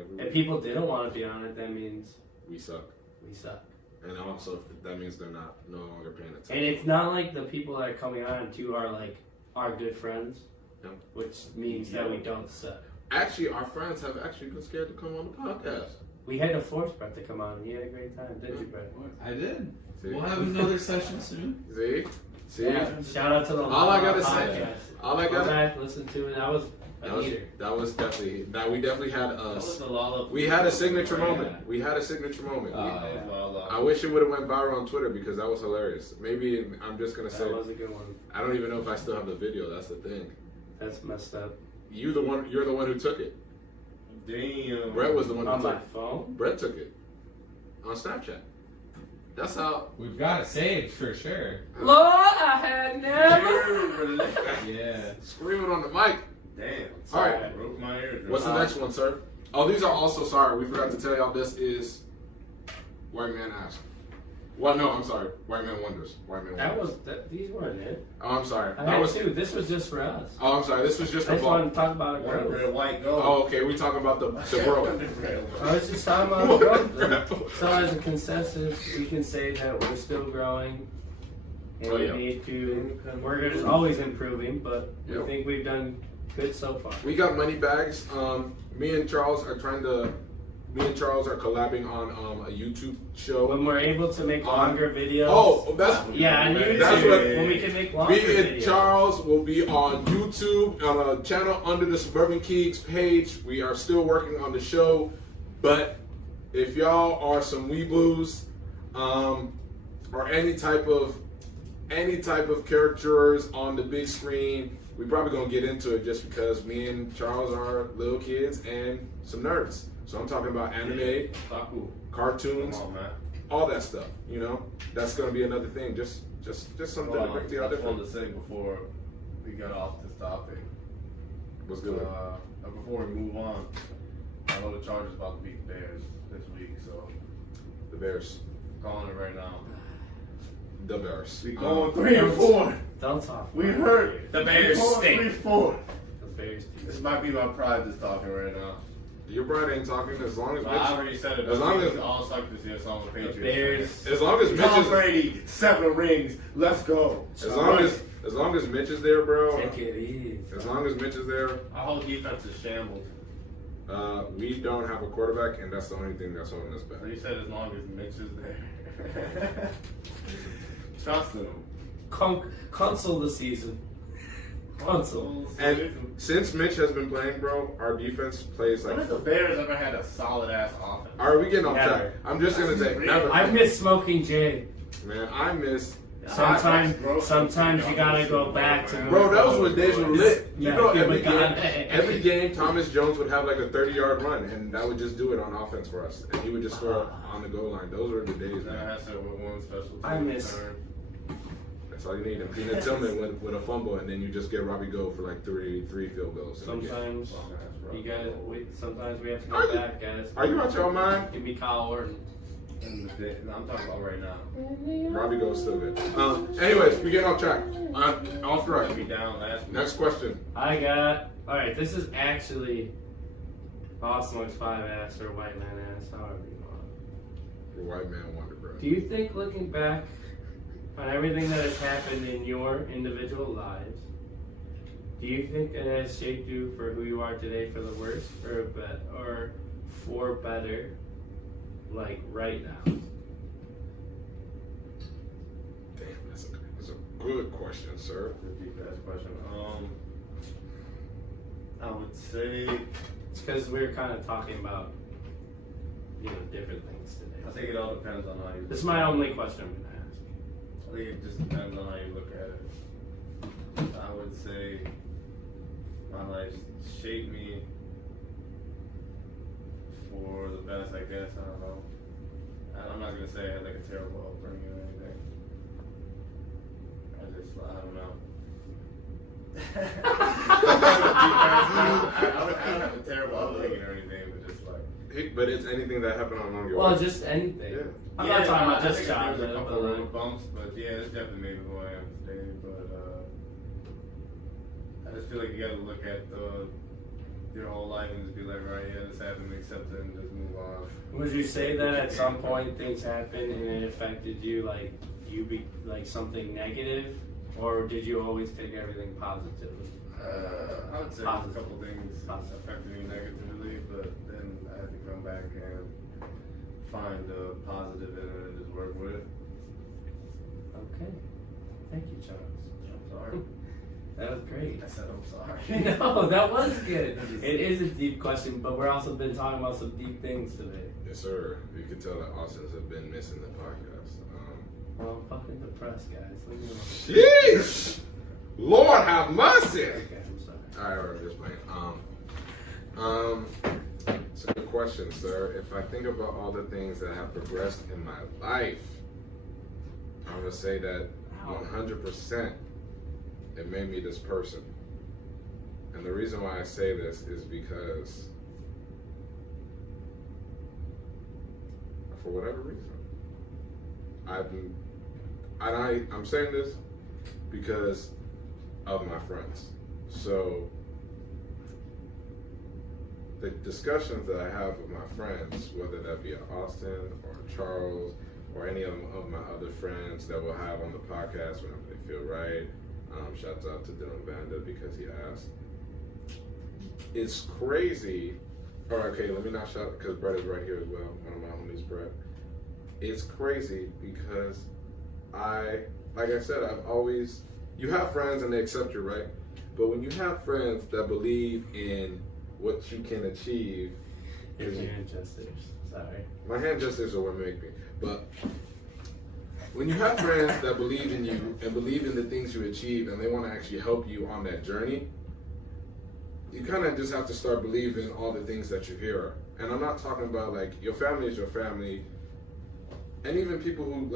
And If people didn't want to be on it, that means we suck. we suck. And also, that means they're no longer paying attention. And it's not like the people that are coming on too are like our good friends, No. which means that we don't suck. Actually, our friends have actually been scared to come on the podcast. We had to force Brett to come on, and he had a great time, didn't you, Brett? I did. See? We'll have another session soon. See? See? Yeah. Shout out to the All I gotta podcast. say- all I Go gotta- back, listen to it. That was That was definitely. Now we definitely had That was a. the Lala. We had a signature Yeah. moment. We had a signature moment. That was Lala. I wish it would have went viral on Twitter because that was hilarious. Maybe I'm just gonna say That was a good one. I don't even know if I still have the video. That's the thing. That's messed up. You're the one who took it. Damn. Brett was the one who On took my it. phone? Brett took it on Snapchat. That's how. We've got it saved for sure. Lord, I had never. Yeah. Screaming on the mic. Damn. All right. Broke my eardrum. What's the next one, sir? Oh, these are also sorry. We forgot to tell y'all this is White Man Ask. Well, no, I'm sorry. White Man Wonders. White Man That Wonders. was these weren't it. Oh, I'm sorry. I That had was. two. This was just for us. Oh, I'm sorry. This was just I a just wanted vlog. to talk about it. One Growth. red, white, gold. Oh, okay. We talking about the bro. I was just talking about growth. So as a consensus, we can say that we're still growing. And Oh, we yeah. need to. We're just always improving, but we Yep. think we've done good so far. We got money bags. Me and Charles are collabing on a YouTube show. When we're able to make longer videos. Oh, that's Yeah, and YouTube. That's what- when we can make longer Me and videos. Charles will be on YouTube on a channel under the Suburban Keeks page. We are still working on the show, but if y'all are some weeboos, or any type of characters on the big screen, we probably gonna get into it just because me and Charles are little kids and some nerds. So I'm talking about anime, Taku. cartoons, Come on, man. all that stuff. You know, that's gonna be another thing. Just something to bring to y'all I just different. wanted to say before we got off this topic, What's good? before we move on, I know the Chargers about to beat the Bears this week, so The Bears. I'm calling it right now. The Bears. We going 3-4. Don't talk. We hurt. The Bears We going stink. 3-4. The Bears do. This might be my pride that's talking right now. Your bride ain't talking as long as But I already said it. As long as- all suck this year, so I'm a Patriots. Bears. fan. as long as Mitch Tom is Brady, 7 rings. Let's go. as long as Mitch is there, bro. Take it easy. As long as Mitch is there, Our whole defense is shambles. we don't have a quarterback, and that's the only thing that's holding us So back. you said as long as Mitch is there. Trust in him. Console the season. Console. And since Mitch has been playing, bro, our defense plays When like. has the Bears ever had a solid ass offense? Are we getting off Never. track? I'm just gonna say, Never. never. I miss smoking Jay. Man, I miss. Sometimes you gotta go back to. Bro, those were days were lit. You Yeah, know, yeah, every but God. game, every game, Thomas Jones would have like a 30-yard run, and that would just do it on offense for us, and he would just score on the goal line. Those were the days, Then I man. had to with one special. I miss- return. That's all you need. And Peanut Tillman with a fumble, and then you just get Robbie Gold for like three field goals. in the game. Sometimes Long ass run. you guys. Sometimes we have to Are go you- back, guys. Are you out your mind? Give me Kyle Orton. And the day- no, I'm talking about right now. Robbie Gold's still good. Anyways, we get off track. Off We track. down last week. Next question. I got. All right, this is actually Boss Smokes 5 ass or White Man ass, however you want. The White Man Wonder, bro. Do you think, looking back on everything that has happened in your individual lives, do you think it has shaped you for who you are today for the worse or for better, like right now? Damn, that's a good question, sir. Repeat that question. I would say It's because we're kind of talking about, different things today. I think it all depends on how you. This is my only question I'm gonna ask. I think it just depends on how you look at it. I would say my life shaped me for the best, I guess. I don't know. I'm not gonna say I had like a terrible upbringing or anything. I don't know. I don't have a terrible upbringing or anything, but just like. But it's anything that happened along your Well, way. just anything. Yeah. I'm not talking about I just think there was childhood, a but couple like, road bumps, but yeah, it's definitely made me who I am today. But I just feel like you got to look at your whole life and just be like, right, yeah, this happened, accept it, and just move on. would you say that at some point things happened and it affected you, like something negative, or did you always take everything positively? I would say Positive. a couple things affected me negatively, but then I had to come back and find the positive in it and just work with it. Okay. Thank you, Charles. I'm sorry. That was great. I said I'm sorry. No, that was good. It is a deep question, but we're also been talking about some deep things today. Yes, sir. You can tell that Austin's have been missing the podcast. Well, I'm fucking depressed, guys. Leave me alone. Jeez! Lord have mercy! Okay, I'm sorry. Alright, we're just playing. It's a good question, sir. If I think about all the things that have progressed in my life, I'm gonna say that 100% it made me this person. And the reason why I say this is because for whatever reason, I'm saying this because of my friends. So the discussions that I have with my friends, whether that be Austin or Charles or any of my other friends that we'll have on the podcast whenever they feel right. Shouts out to Dylan Vanda because he asked. It's crazy. Or okay, let me not shout because Brett is right here as well. One of my homies, Brett. It's crazy because like I said, you have friends and they accept you, right? But when you have friends that believe in what you can achieve, Your hand gestures. Sorry. my hand gestures are what make me. But when you have friends that believe in you and believe in the things you achieve and they want to actually help you on that journey, you kind of just have to start believing all the things that you hear. And I'm not talking about like your family is your family, and even people who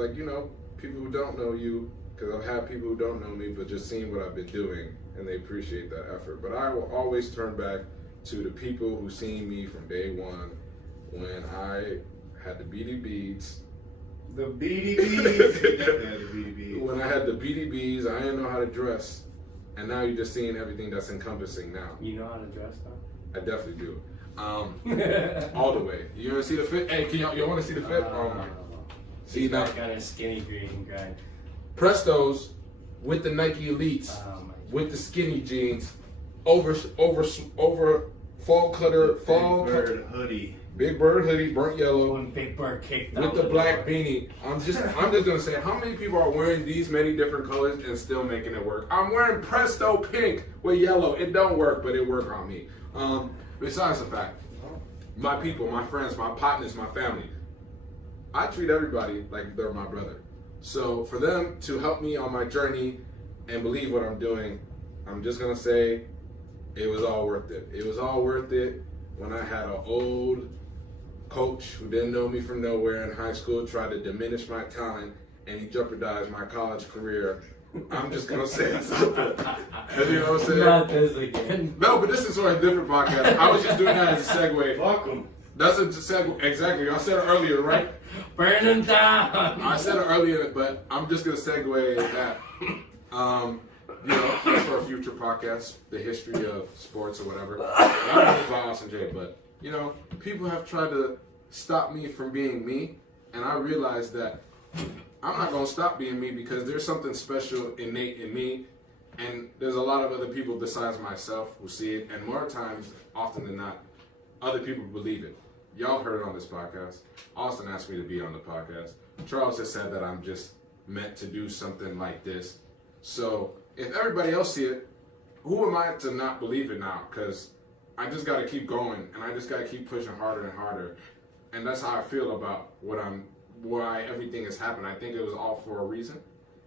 people who don't know you, because I've had people who don't know me but just seen what I've been doing and they appreciate that effort. But I will always turn back to the people who seen me from day one when I had the BDBs. The BDBs. When I had the BDBs, I didn't know how to dress. And now you're just seeing everything that's encompassing now. You know how to dress now? I definitely do. All the way. You want to see the fit? Hey, you want to see the fit? See now, Kind of skinny green grind. Prestos with the Nike Elites, with the skinny jeans, over fall cutter, Big Bird hoodie, burnt yellow. When Big Bird kicked With out the the black door. beanie. I'm just gonna say, how many people are wearing these many different colors and still making it work? I'm wearing Presto pink with yellow. It don't work, but it work on me. Besides the fact, my people, my friends, my partners, my family, I treat everybody like they're my brother. So for them to help me on my journey and believe what I'm doing, I'm just gonna say it was all worth it. It was all worth it when I had an old coach who didn't know me from nowhere in high school tried to diminish my talent and he jeopardized my college career. I'm just gonna say something. You know what I'm saying? Not this again. No, but this is for a different podcast. I was just doing that as a segue. Fuck them. That's a segue. Exactly. I said it earlier, right? Burn them down. I said it earlier, but I'm just gonna segue that. That's for a future podcast, the history of sports or whatever. I don't know about Austin J, but people have tried to stop me from being me, and I realized that I'm not gonna stop being me because there's something special innate in me, and there's a lot of other people besides myself who see it, and more times, often than not, other people believe it. Y'all heard it on this podcast. Austin asked me to be on the podcast. Charles has said that I'm just meant to do something like this. So if everybody else see it, who am I to not believe it now? Because I just got to keep going, and I just got to keep pushing harder and harder. And that's how I feel about why everything has happened. I think it was all for a reason,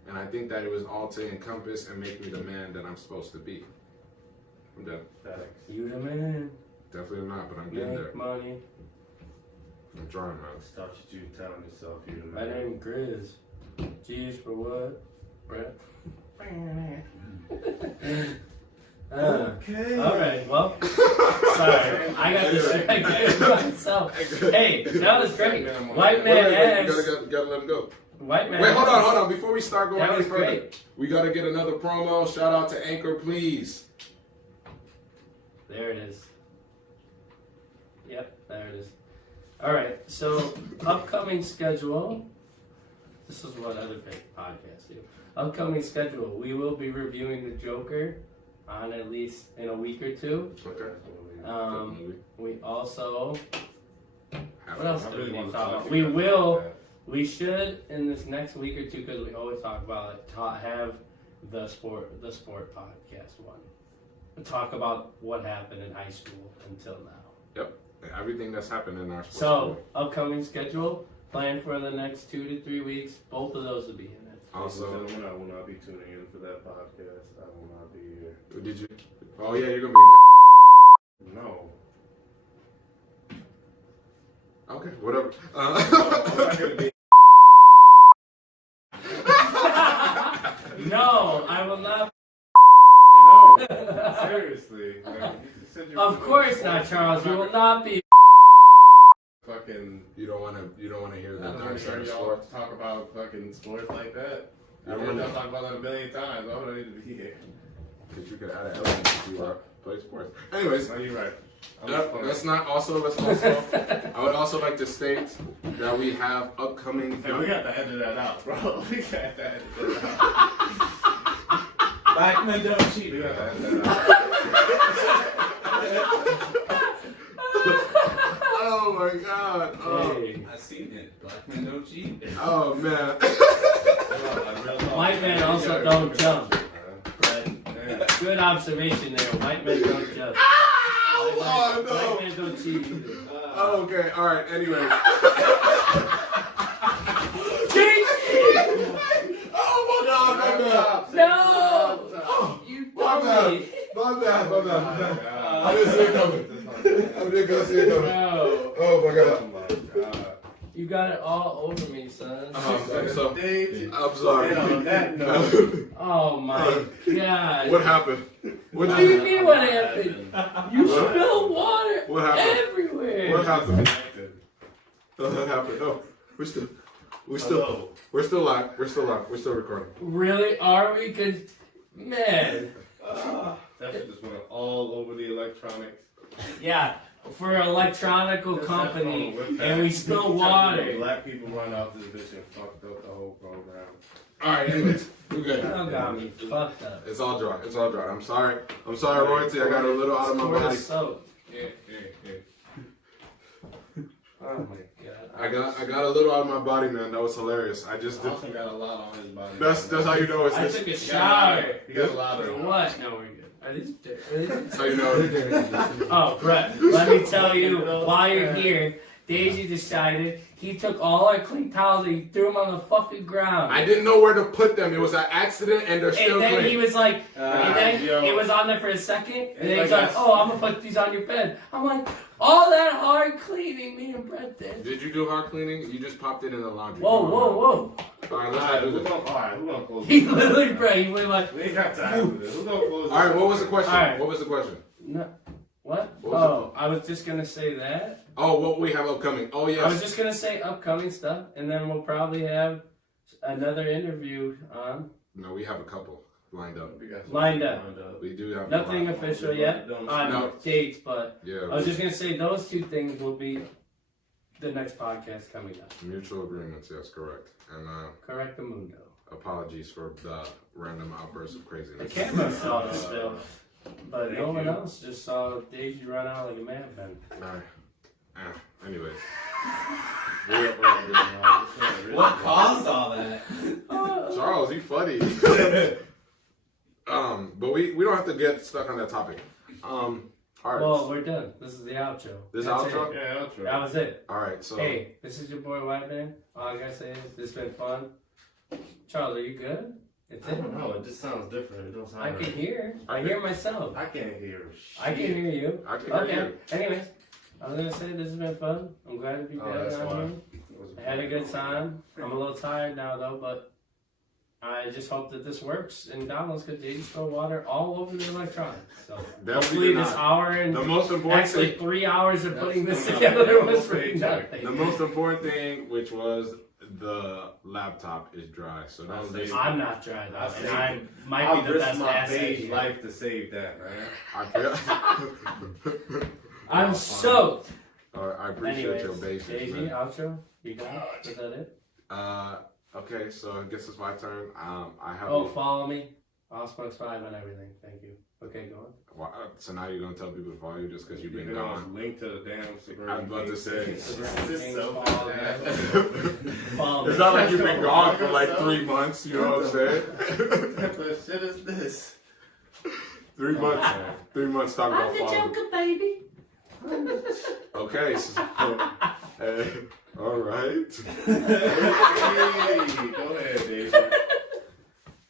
and I think that it was all to encompass and make me the man that I'm supposed to be. I'm done. You the man. Definitely not, but I'm getting there. Make money. I'm trying, man. Stop you telling yourself you're the My man. name Grizz. G's for what? Brett. Okay. All right. Well, sorry. I got distracted myself. Hey, that was great. White man ass. You gotta let him go. White man. Wait, hold ass. on. Before we start going That any was further, great. we gotta get another promo. Shout out to Anchor, please. There it is. Yep, there it is. All right. So, upcoming schedule. This is what other podcasts do. Upcoming schedule. We will be reviewing The Joker on at least in a week or two. Okay. We also. Have What else I do really we want need to to talk talk about? to you We will. that. We should in this next week or two, because we always talk about it, have the sport podcast one. Talk about what happened in high school until now. Everything that's happened in our sports. So, upcoming schedule, plan for the next 2 to 3 weeks. Both of those will be in it. Also, gentlemen, I will not be tuning in for that podcast. I will not be here. did you? Oh yeah, you're gonna be. No. Okay, whatever. I'm not gonna be. No, I will not. No, seriously. Like, you said you Of were course gonna not, be Charles. You will not be. fucking. You don't want to hear I the don't dark want to side hear of y'all sports. talk about fucking sports like that. You I don't heard wanna- y'all talk about that a million times. Why would I need to be here? Because you could add an element if you play sports. Anyways, No, you're right. I'm let's also. I would also like to state that we have upcoming. Hey, we got to edit that out, bro. We got to edit that out. Black men don't cheat. We got to edit that out. Oh my god. Oh, Hey. I seen it. Black men don't cheat. oh man. White men also don't jump. Brett. Yeah. Good observation there. White men don't jump. Oh White no. men don't cheat either. Oh, okay. All right. Anyway. Oh my god. My bad. No! Oh, You my bad. dummy! My bad. My bad. I didn't see it coming. I didn't go see it coming. No. Oh my god. Oh my god. You got it all over me, son. So, Dave, I'm sorry. and on that note, Oh my god. What happened? What What do you happened? mean what happened? You What? spilled water What happened? everywhere. What happened? What happened? No, we're still hello. we're still live. We're still live. We're still recording. Really? Are we? Cause, man. That shit just went all over the electronics. Yeah, for an electronical company, and we spill water. Black people run off this bitch and fucked up the whole program. All right. Anyways, we're good. That got me fucked up. It's all dry. It's all dry. I'm sorry. I'm sorry, Royalty. I got a little out of my Squirt body. of soap. Yeah. Oh my god. I got a little out of my body, man. That was hilarious. I just did. Austin got a lot on his body. That's how you know it's I this. took a shower. He got a lot For of. what? No, we're good. Are these That's how you know. Oh, Brett, let me tell you, while you're here, Daisy decided he took all our clean towels and he threw them on the fucking ground. I didn't know where to put them. It was an accident, and they're still And then clean. he was like, and then yo. it was on there for a second, and then he's like like, I- oh, I'm gonna put these on your bed. I'm like, all that hard cleaning me and Brett did. Did you do hard cleaning? You just popped it in the laundry. Whoa, Come on whoa, now. whoa. All right, let's Alright, not do who this. gonna close He this? literally, Brett, he went like, We ain't got time for this. Who gonna close this? All right, what was the question? All right. What was the question? no, what? What was Oh, I was just gonna say that. Oh, what we have upcoming? Oh I was yes. just gonna say upcoming stuff, and then we'll probably have another interview on. No, we have a couple lined up. We got some Lined up. We do have Nothing official yet Don't on No. dates, but Yeah, I was just gonna say those two things will be the next podcast coming up. mutual agreements. Yes, correct. And Correct the mundo. apologies for the random outbursts of The craziness. camera saw the spill, but no Thank one you. else just saw Daisy run out like a madman. Anyways, What caused all that? Charles, you funny. But we don't have to get stuck on that topic. All right. Well, we're done. This is the outro. This That's outro? it. Yeah, outro. That was it. All right. So Hey, this is your boy White Man. All I gotta say is this has been fun. Charles, are you good? It's I it. don't know. It just sounds different. It don't sound I right. can hear. I hear myself. I can't hear. I can hear you. I can Okay. hear you. Anyways, I was gonna say this has been fun. I'm glad to be Oh, back that's on why. here. I had a good time. I'm a little tired now though, but I just hope that this works and downloads because they just throw water all over the electronics. So hopefully Definitely this not. hour and The most important actually thing. 3 hours of putting this That's together coming out was of for paycheck. nothing. The most important thing, which was the laptop, is dry. So I'll that's leave. I'm not dry though, I'll and save I might I'll be the risk best my asset beige here. life to save that, man. I feel. I'm soaked. I appreciate your Anyways, patience, Daisy, man. outro. You done? Is that it? Okay, so I guess it's my turn. I have. Oh, follow me. Xbox 5 and everything. Thank you. Okay, go on. So now you're gonna tell people to follow you just because you've You been can gone? always link to the damn Suburban. I was about to say. This Kings is so follow bad. Follow It's me. not like you've been gone for like 3 months, you know what I'm saying? What type of shit is this? 3 months. 3 months talking about following. baby. Okay, so, all right. Hey, go ahead, Dave.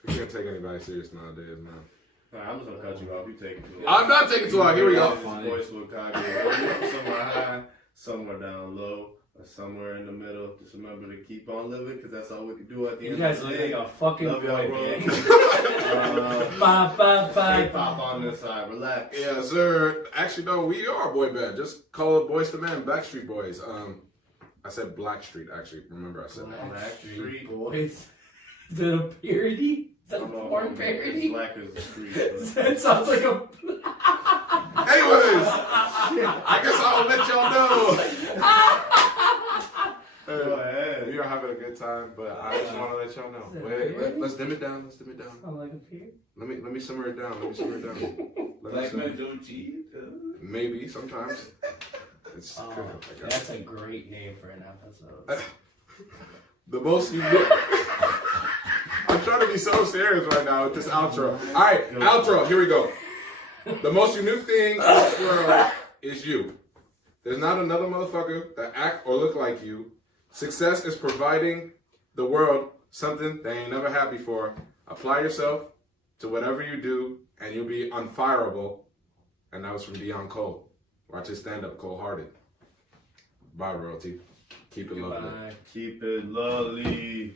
We can't take anybody serious nowadays, man. Nah, I'm just gonna cut you off. You take it too long. I'm not taking too long. Here we go. His voice will copy. Somewhere high, somewhere down low, or somewhere in the middle. Just remember to keep on living, because that's all we can do at the You end guys of the look day. like a fucking Love y'all, boy bro. band. Bye, bye, bye. K-pop on this side. Relax. Yeah, sir. Actually, no, we are a boy band. Just call it Boys to Men, Backstreet Boys. I said Blackstreet, actually. Remember, I said that. Blackstreet Boys. Is it a parody? Is that a porn parody? Black is the street. That sounds like a. Anyways, I guess I'll let y'all know. Go ahead. We are having a good time, but I just want to let y'all know. Wait, let's dim it down. Let's dim it down. Sound like a parody? Let me simmer it down. Let me simmer it down. Let me Black simmer- men don't cheat. Maybe sometimes. It's Oh, that's a great name for an episode. the most unique. I'm trying to be so serious right now with this outro. All right, outro. Here we go. The most unique thing in this world is you. There's not another motherfucker that act or look like you. Success is providing the world something they ain't never had before. Apply yourself to whatever you do, and you'll be unfireable. And that was from Dion Cole. Watch his stand-up, Cold Hearted. Bye, royalty. Keep it lovely. Bye. Keep it lovely.